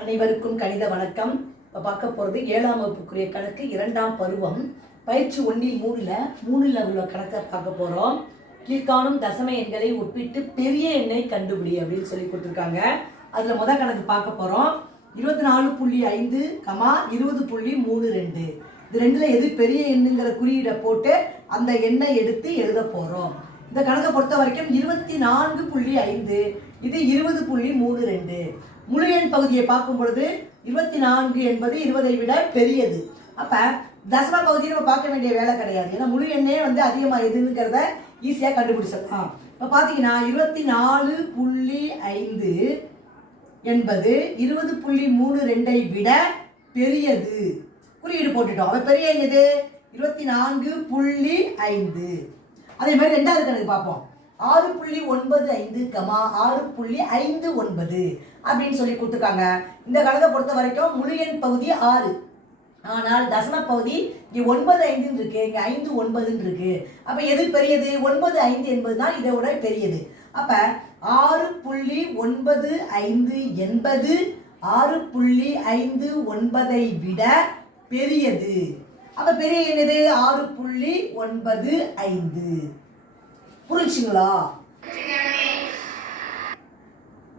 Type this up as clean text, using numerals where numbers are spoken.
அனைவருக்கும் கணித வணக்கம். இப்போ பார்க்க போகிறது 7ஆம் வகுப்புக்குரிய கணக்கு 2ஆம் பருவம் பயிற்சி 1-3ல் உள்ள கணக்கை பார்க்க போகிறோம். கீழ்காணும் தசம எண்களை ஒப்பிட்டு பெரிய எண்ணை கண்டுபிடி அப்படின்னு சொல்லி கொடுத்துருக்காங்க. அதில் முதல் கணக்கு பார்க்க போகிறோம். 24.5, 20.32. இது ரெண்டில் எது பெரிய எண்ணுங்கிற குறியீடை போட்டு அந்த எண்ணை எடுத்து எழுத போகிறோம். இந்த கணக்கை பொறுத்த வரைக்கும் 24.5, இது 20.32. முழு எண் பகுதியை பார்க்கும் பொழுது 24 என்பது 20ஐ விட பெரியது. அப்போ தசம பகுதியை நம்ம பார்க்க வேண்டிய வேலை கிடையாது. ஏன்னா முழு எண்ணே அதிகமாக எதுங்கிறத ஈஸியாக கண்டுபிடிச்சிடலாம். இப்போ பார்த்தீங்கன்னா 24.5 என்பது 20.32ஐ விட பெரியது. குறியீடு போட்டுட்டோம். அப்போ பெரிய எண் எது? 24.5. அதே மாதிரி ரெண்டாவது கணக்கு பார்ப்போம். 6.95, 6.59 அப்படின்னு சொல்லி கொடுத்துருக்காங்க. இந்த கணக்கை பொறுத்த வரைக்கும் முழு எண் பகுதி 6, ஆனால் தசம பகுதி இங்கே 9.5 இருக்கு, இங்கே 5.9 இருக்கு. அப்போ எது பெரியது? 9.5 என்பது தான் இதை விட பெரியது. அப்போ 6.95 என்பது 6.59ஐ விட பெரியது. அப்போ பெரிய என்னது? 6.95. புரிச்சுங்களா?